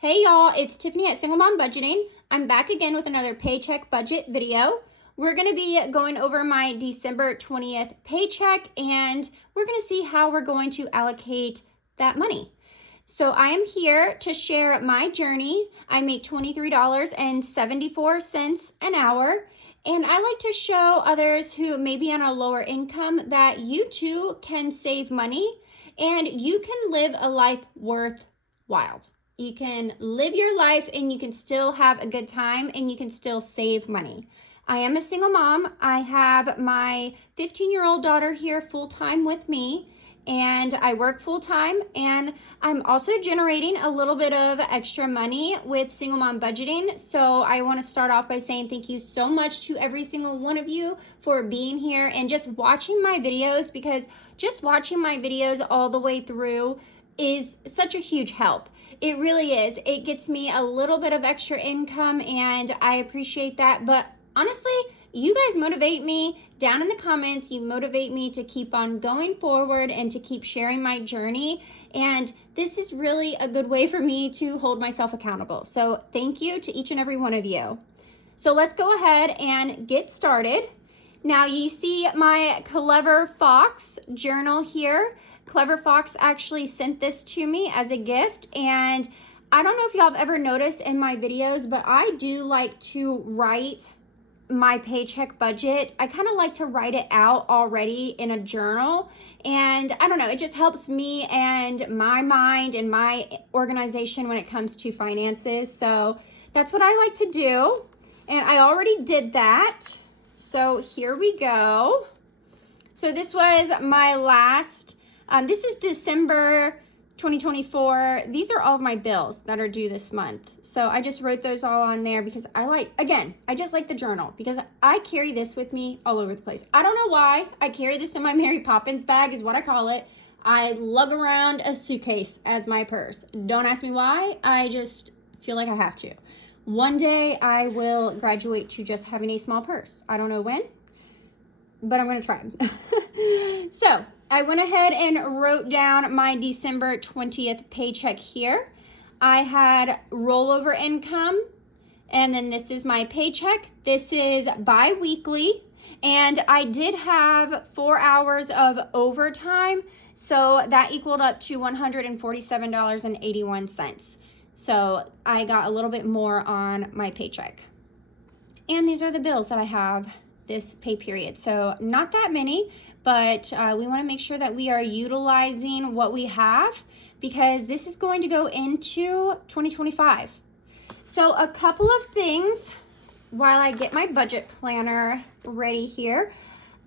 Hey y'all, it's Tiffany at Single Mom Budgeting. I'm back again with another paycheck budget video. We're going to be going over my December 20th paycheck and we're going to see how we're going to allocate that money. So I am here to share my journey. I make $23.74 an hour, and I like to show others who may be on a lower income that you too can save money and you can live a life worthwhile. You can live your life and you can still have a good time and you can still save money. I am a single mom. I have my 15-year-old daughter here full-time with me, and I work full-time, and I'm also generating a little bit of extra money with Single Mom Budgeting. So I want to start off by saying thank you so much to every single one of you for being here and just watching my videos, because just watching my videos all the way through is such a huge help. It really is. It gets me a little bit of extra income and I appreciate that. But honestly, you guys motivate me down in the comments. You motivate me to keep on going forward and to keep sharing my journey. And this is really a good way for me to hold myself accountable. So thank you to each and every one of you. So let's go ahead and get started. Now you see my Clever Fox journal here. Clever Fox actually sent this to me as a gift, and I don't know if y'all have ever noticed in my videos, but I do like to write my paycheck budget. I kind of like to write it out already in a journal, and I don't know, it just helps me and my mind and my organization when it comes to finances. So that's what I like to do, and I already did that. So here we go. So this was my last, this is December 2024. These are all of my bills that are due this month. So I just wrote those all on there because I just like the journal because I carry this with me all over the place. I don't know why. I carry this in my Mary Poppins bag is what I call it. I lug around a suitcase as my purse. Don't ask me why. I just feel like I have to. One day I will graduate to just having a small purse. I don't know when, but I'm going to try. So I went ahead and wrote down my December 20th paycheck here. I had rollover income, and then this is my paycheck. This is bi-weekly, and I did have 4 hours of overtime, so that equaled up to $147.81. So I got a little bit more on my paycheck. And these are the bills that I have this pay period. So not that many, but we want to make sure that we are utilizing what we have because this is going to go into 2025. So a couple of things while I get my budget planner ready here.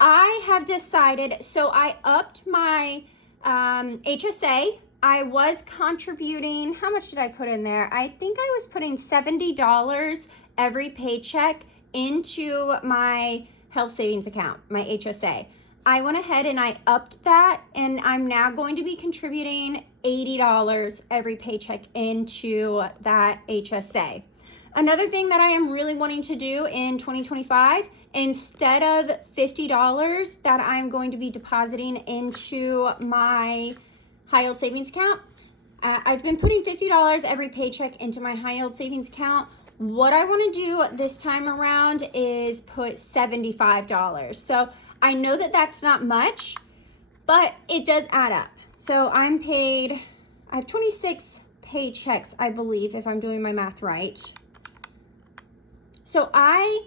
I have decided, so I upped my HSA. I was contributing, how much did I put in there? I think I was putting $70 every paycheck into my health savings account, my HSA. I went ahead and I upped that, and I'm now going to be contributing $80 every paycheck into that HSA. Another thing that I am really wanting to do in 2025, instead of $50 that I'm going to be depositing into my high yield savings account, I've been putting $50 every paycheck into my high yield savings account. What I want to do this time around is put $75. So I know that that's not much, but it does add up. So I have 26 paychecks, I believe, if I'm doing my math right. So I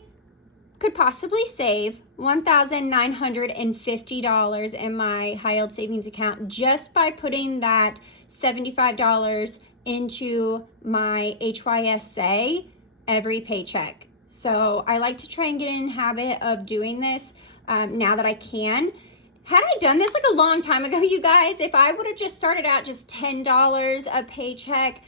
could possibly save $1,950 in my high yield savings account just by putting that $75 into my HYSA every paycheck. So I like to try and get in the habit of doing this now that I can. Had I done this like a long time ago, you guys, if I would have just started out just $10 a paycheck,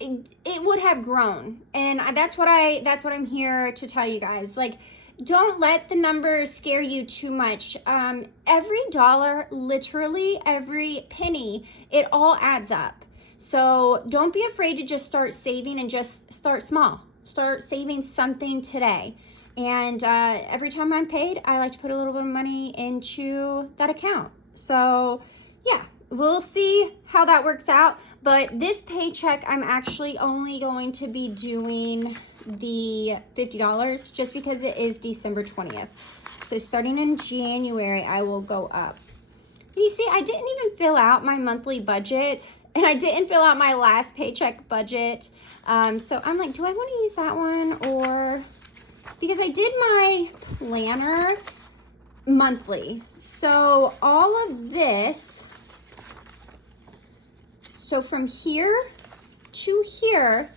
it would have grown. And that's what I'm here to tell you guys. Like, don't let the numbers scare you too much. Every dollar, literally every penny, it all adds up. So don't be afraid to just start saving and just start small. Start saving something today. And every time I'm paid, I like to put a little bit of money into that account. So yeah, we'll see how that works out. But this paycheck, I'm actually only going to be doing the $50 just because it is December 20th. So starting in January, I will go up. You see, I didn't even fill out my monthly budget, and I didn't fill out my last paycheck budget. So I'm like, do I want to use that one? Or because I did my planner monthly. So all of this, so from here to here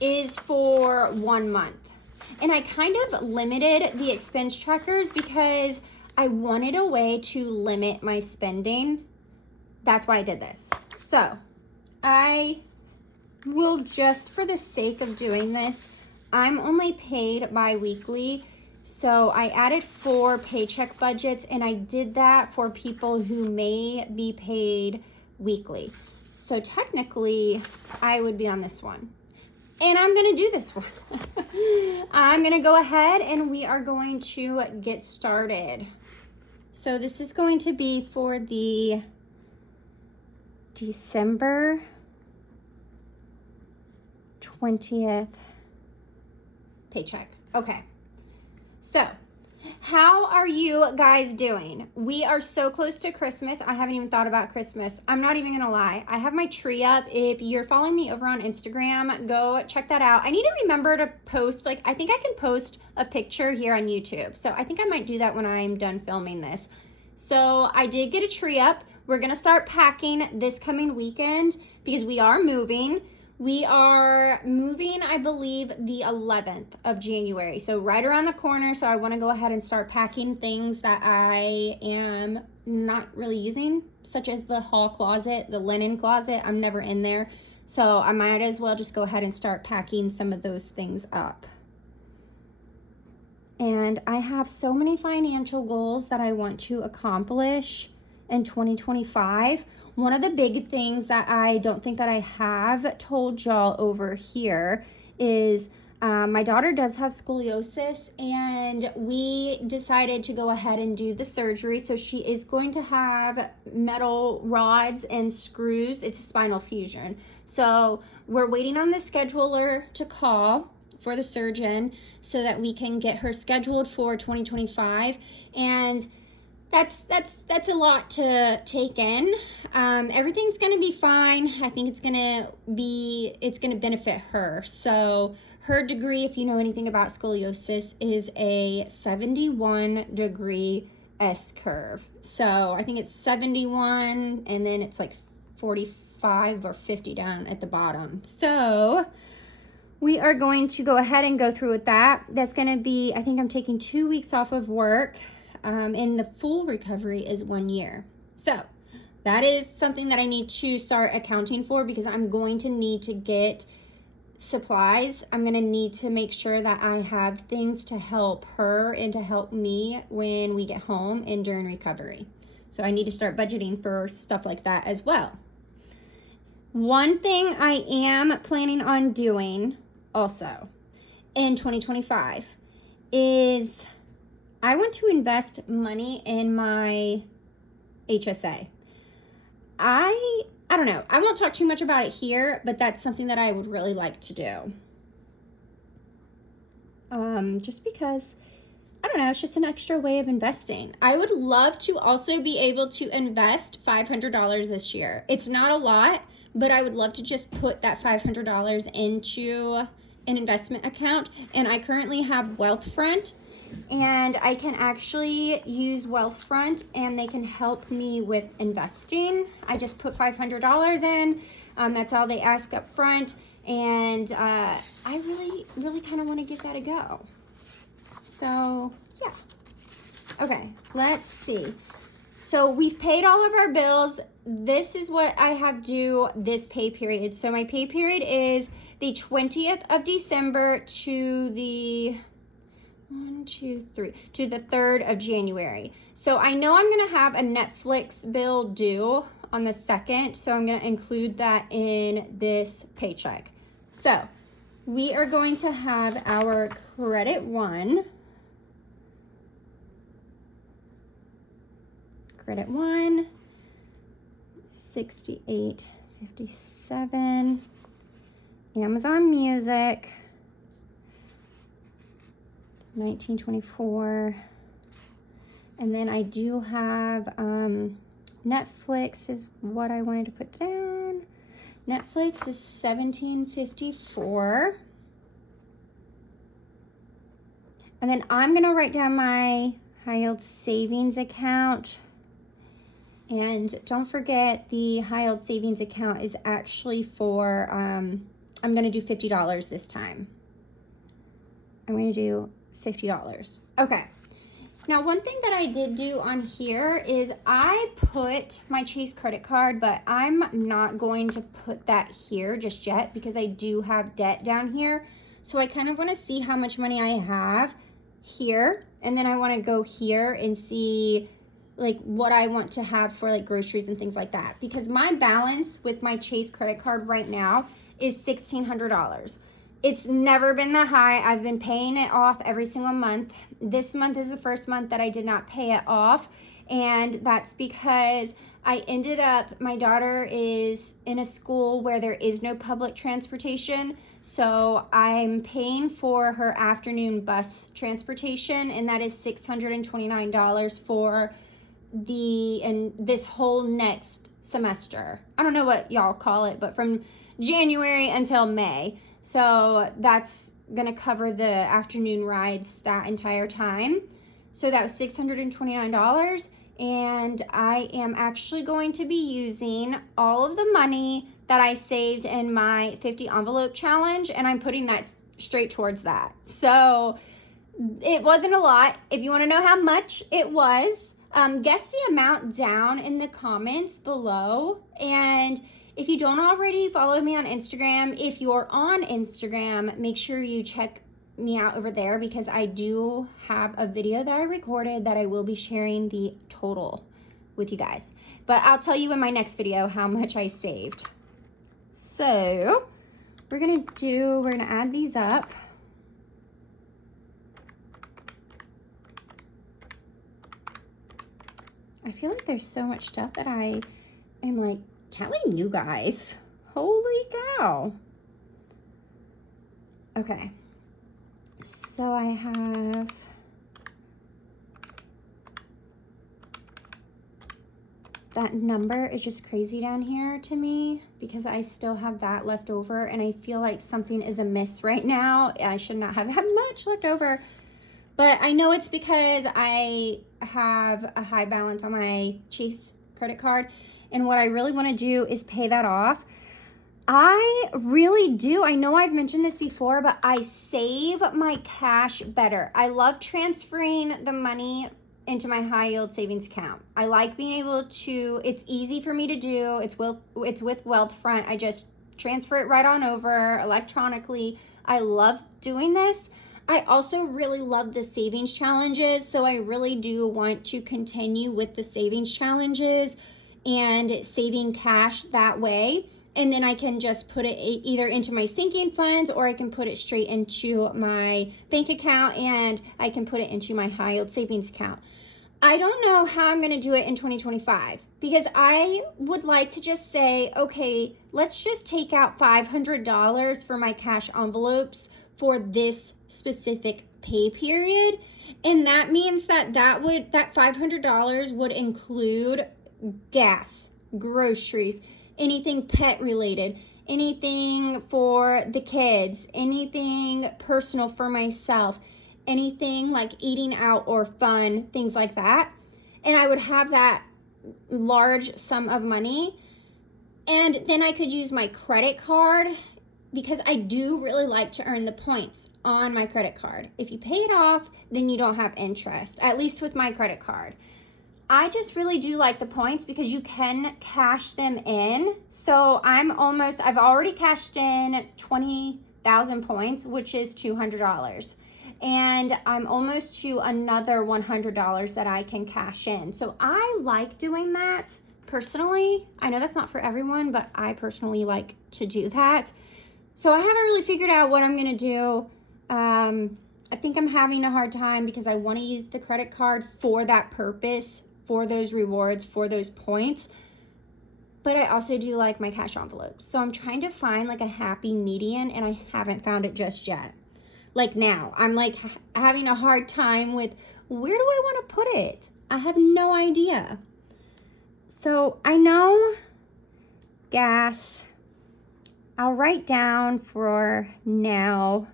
is for 1 month. And I kind of limited the expense trackers because I wanted a way to limit my spending. That's why I did this. So I will, just for the sake of doing this, I'm only paid bi-weekly. So I added 4 paycheck budgets, and I did that for people who may be paid weekly. So technically, I would be on this one. And I'm going to do this one. I'm going to go ahead and we are going to get started. So this is going to be for the December 20th paycheck. Okay. So, how are you guys doing? We are so close to Christmas. I haven't even thought about Christmas. I'm not even gonna lie. I have my tree up. If you're following me over on Instagram, go check that out. I need to remember to post, like, I think I can post a picture here on YouTube. So I think I might do that when I'm done filming this. So I did get a tree up. We're gonna start packing this coming weekend because we are moving. We are moving, I believe, the 11th of January. So right around the corner. So I want to go ahead and start packing things that I am not really using, such as the hall closet, the linen closet. I'm never in there. So I might as well just go ahead and start packing some of those things up. And I have so many financial goals that I want to accomplish in 2025. One of the big things that I don't think that I have told y'all over here is my daughter does have scoliosis, and we decided to go ahead and do the surgery. So she is going to have metal rods and screws. It's a spinal fusion. So we're waiting on the scheduler to call for the surgeon so that we can get her scheduled for 2025. And that's a lot to take in. Everything's gonna be fine. I think it's gonna benefit her. So her degree, if you know anything about scoliosis, is a 71-degree S curve. So I think it's 71 and then it's like 45 or 50 down at the bottom. So we are going to go ahead and go through with that. That's gonna be, I think I'm taking 2 weeks off of work. And the full recovery is 1 year. So that is something that I need to start accounting for because I'm going to need to get supplies. I'm going to need to make sure that I have things to help her and to help me when we get home and during recovery. So I need to start budgeting for stuff like that as well. One thing I am planning on doing also in 2025 is I want to invest money in my HSA. I don't know. I won't talk too much about it here, but that's something that I would really like to do. Just because, I don't know, it's just an extra way of investing. I would love to also be able to invest $500 this year. It's not a lot, but I would love to just put that $500 into an investment account. And I currently have Wealthfront. And I can actually use Wealthfront and they can help me with investing. I just put $500 in. That's all they ask up front. And I really kind of want to give that a go. So, yeah. Okay, let's see. So we've paid all of our bills. This is what I have due this pay period. So my pay period is the 20th of December to the to the 3rd of January. So I know I'm going to have a Netflix bill due on the 2nd, so I'm going to include that in this paycheck. So we are going to have our credit one. Let's $68.57. Amazon Music, $19.24. And then I do have Netflix is what I wanted to put down. Netflix is $17.54. And then I'm gonna write down my high yield savings account. And don't forget, the high yield savings account is actually for, I'm gonna do $50 this time. I'm gonna do $50. Okay. Now, one thing that I did do on here is I put my Chase credit card, but I'm not going to put that here just yet because I do have debt down here. So I kind of want to see how much money I have here, and then I want to go here and see like what I want to have for like groceries and things like that, because my balance with my Chase credit card right now is $1,600. It's never been that high. I've been paying it off every single month. This month is the first month that I did not pay it off, and that's because I ended up, my daughter is in a school where there is no public transportation, so I'm paying for her afternoon bus transportation, and that is $629 for this whole next semester. I don't know what y'all call it, but from January until May. So that's gonna cover the afternoon rides that entire time. So that was $629, and I am actually going to be using all of the money that I saved in my 50 envelope challenge, and I'm putting that straight towards that. So it wasn't a lot. If you want to know how much it was, guess the amount down in the comments below. And if you don't already follow me on Instagram, if you're on Instagram, make sure you check me out over there, because I do have a video that I recorded that I will be sharing the total with you guys. But I'll tell you in my next video how much I saved. So we're gonna add these up. I feel like there's so much stuff that I am like telling you guys. Holy cow. Okay. So I have that number is just crazy down here to me because I still have that left over, and I feel like something is amiss right now. I should not have that much left over. But I know it's because I have a high balance on my Chase credit card, and what I really want to do is pay that off. I really do. I know I've mentioned this before, but I save my cash better. I love transferring the money into my high yield savings account. I like being able to, it's easy for me to do. It's with Wealthfront. I just transfer it right on over electronically. I love doing this. I also really love the savings challenges, so I really do want to continue with the savings challenges and saving cash that way. And then I can just put it either into my sinking funds, or I can put it straight into my bank account, and I can put it into my high yield savings account. I don't know how I'm going to do it in 2025, because I would like to just say, okay, let's just take out $500 for my cash envelopes for this specific pay period. And that means that $500 would include gas, groceries, anything pet related, anything for the kids, anything personal for myself, anything like eating out or fun, things like that. And I would have that large sum of money. And then I could use my credit card, because I do really like to earn the points on my credit card. If you pay it off, then you don't have interest, at least with my credit card. I just really do like the points because you can cash them in. So I've already cashed in 20,000 points, which is $200. And I'm almost to another $100 that I can cash in. So I like doing that personally. I know that's not for everyone, but I personally like to do that. So I haven't really figured out what I'm gonna do. I think I'm having a hard time because I wanna use the credit card for that purpose, for those rewards, for those points. but I also do like my cash envelopes. So I'm trying to find like a happy median, and I haven't found it just yet. Like now, I'm like having a hard time with where do I want to put it? I have no idea. So I know gas, I'll write down for now,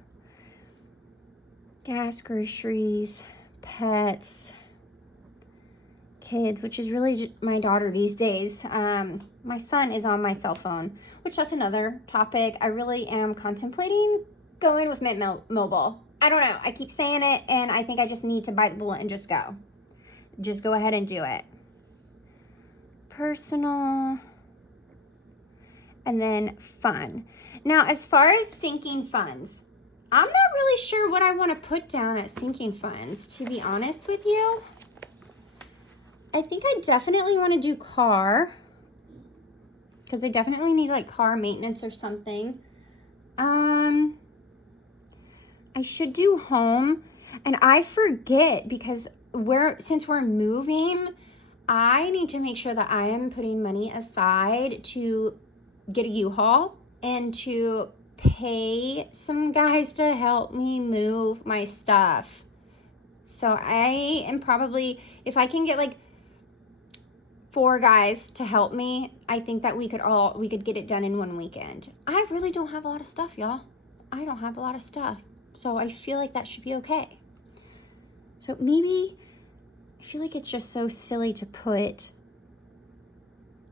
gas, groceries, pets, kids, which is really my daughter these days. My son is on my cell phone, which that's another topic. I really am contemplating going with Mint Mobile. I don't know. I keep saying it, and I think I just need to bite the bullet and just go. Just go ahead and do it. Personal, and then fun. Now, as far as sinking funds, I'm not really sure what I want to put down at sinking funds, to be honest with you. I think I definitely want to do car, because I definitely need like car maintenance or something. I should do home, and I forget because since we're moving, I need to make sure that I am putting money aside to get a U-Haul and to pay some guys to help me move my stuff. So I am probably, if I can get like 4 guys to help me, I think that we could get it done in one weekend. I really don't have a lot of stuff, y'all. I don't have a lot of stuff. So I feel like that should be okay. So maybe, I feel like it's just so silly to put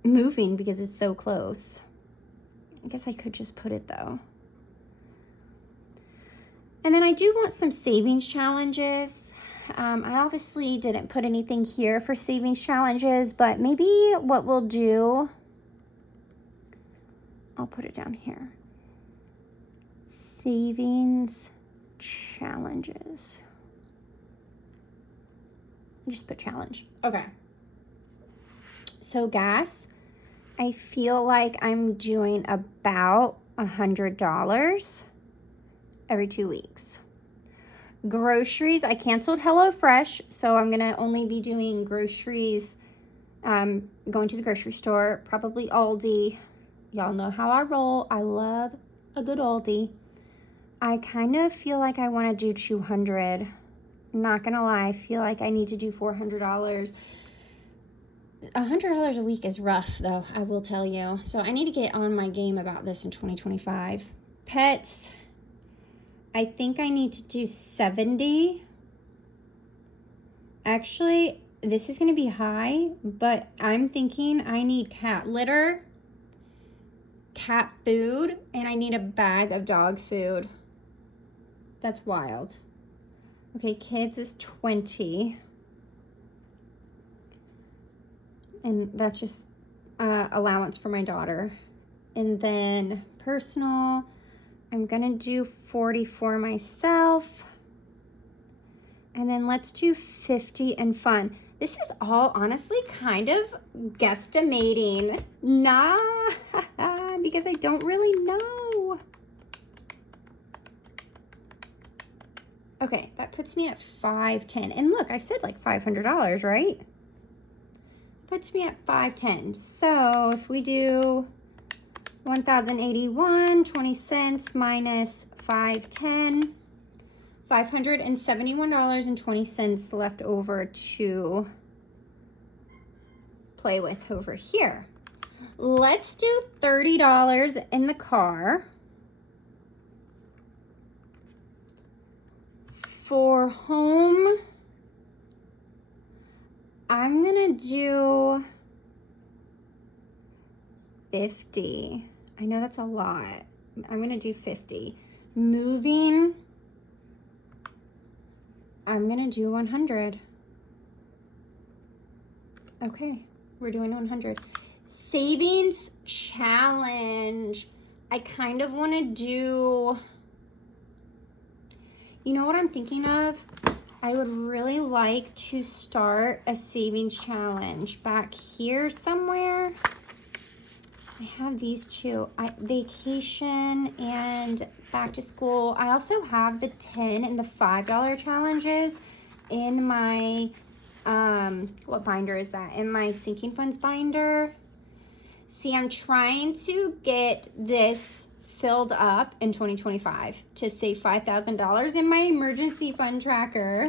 moving because it's so close. I guess I could just put it though. And then I do want some savings challenges. I obviously didn't put anything here for savings challenges, but maybe what we'll do, I'll put it down here. Savings challenges. Just put challenge. Okay. So gas, I feel like I'm doing about $100 every 2 weeks. Groceries, I canceled HelloFresh, so I'm gonna only be doing groceries, going to the grocery store, probably Aldi. Y'all know how I roll. I love a good Aldi. I kind of feel like I want to do $200. Not gonna lie, I feel like I need to do $400. $100 a week is rough, though, I will tell you. So I need to get on my game about this in 2025. Pets, I think I need to do 70. Actually, this is going to be high, but I'm thinking I need cat litter, cat food, and I need a bag of dog food. That's wild. Okay, kids is 20. And that's just allowance for my daughter. And then personal, I'm gonna do 40 for myself. And then let's do 50 and fun. This is all honestly kind of guesstimating. Nah, because I don't really know. Okay, that puts me at $510. And look, I said like $500, right? Puts me at $510. So if we do 1,081, 20 cents minus 510, $571.20 left over to play with over here. Let's do $30 in the car. For home, I'm gonna do 50. I know that's a lot. I'm gonna do 50. Moving, I'm gonna do 100. Okay, we're doing 100. Savings challenge. I kind of want to do, you know what I'm thinking of? I would really like to start a savings challenge back here somewhere. I have these two, vacation and back to school. I also have the $10 and the $5 challenges in what binder is that? In my sinking funds binder. See, I'm trying to get this filled up in 2025 to save $5,000 in my emergency fund tracker.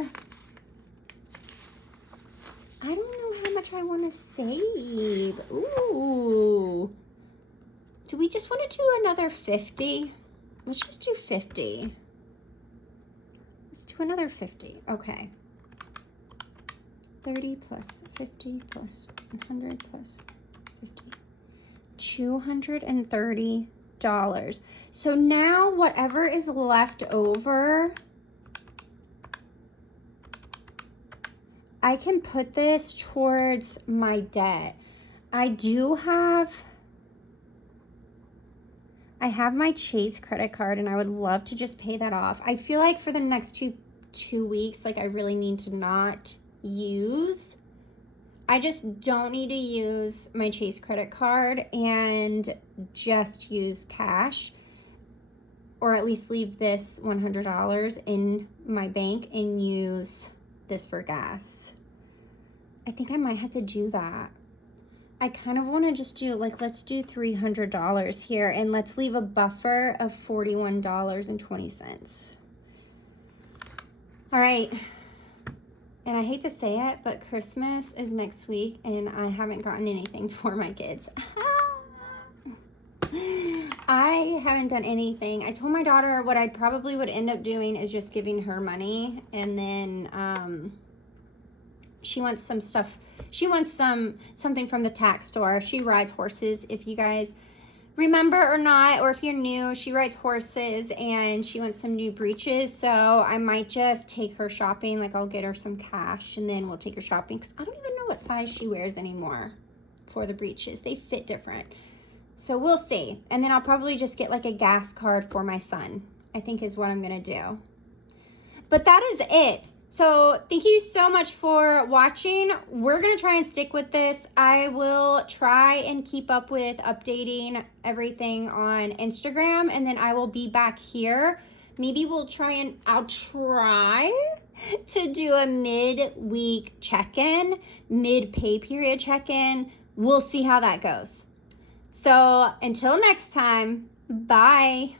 I don't know how much I want to save. Ooh. Do we just want to do another 50? Let's just do 50. Let's do another 50. Okay. 30 plus 50 plus 100 plus 50. $230. So now whatever is left over, I can put this towards my debt. I have my Chase credit card, and I would love to just pay that off. I feel like for the next two weeks, like I really need to not use. I just don't need to use my Chase credit card and just use cash, or at least leave this $100 in my bank and use this for gas. I think I might have to do that. I kind of want to just do, like, let's do $300 here, and let's leave a buffer of $41.20. All right. And I hate to say it, but Christmas is next week, and I haven't gotten anything for my kids. I haven't done anything. I told my daughter what I probably would end up doing is just giving her money, and then she wants some stuff. She wants something from the tack store. She rides horses, if you guys remember or not, or if you're new, she rides horses, and she wants some new breeches. So I might just take her shopping. Like, I'll get her some cash, and then we'll take her shopping, because I don't even know what size she wears anymore for the breeches. They fit different. So we'll see. And then I'll probably just get like a gas card for my son, I think is what I'm gonna do. But that is it. So thank you so much for watching. We're going to try and stick with this. I will try and keep up with updating everything on Instagram, and then I will be back here. Maybe I'll try to do a mid-week check-in, mid-pay period check-in. We'll see how that goes. So until next time, bye.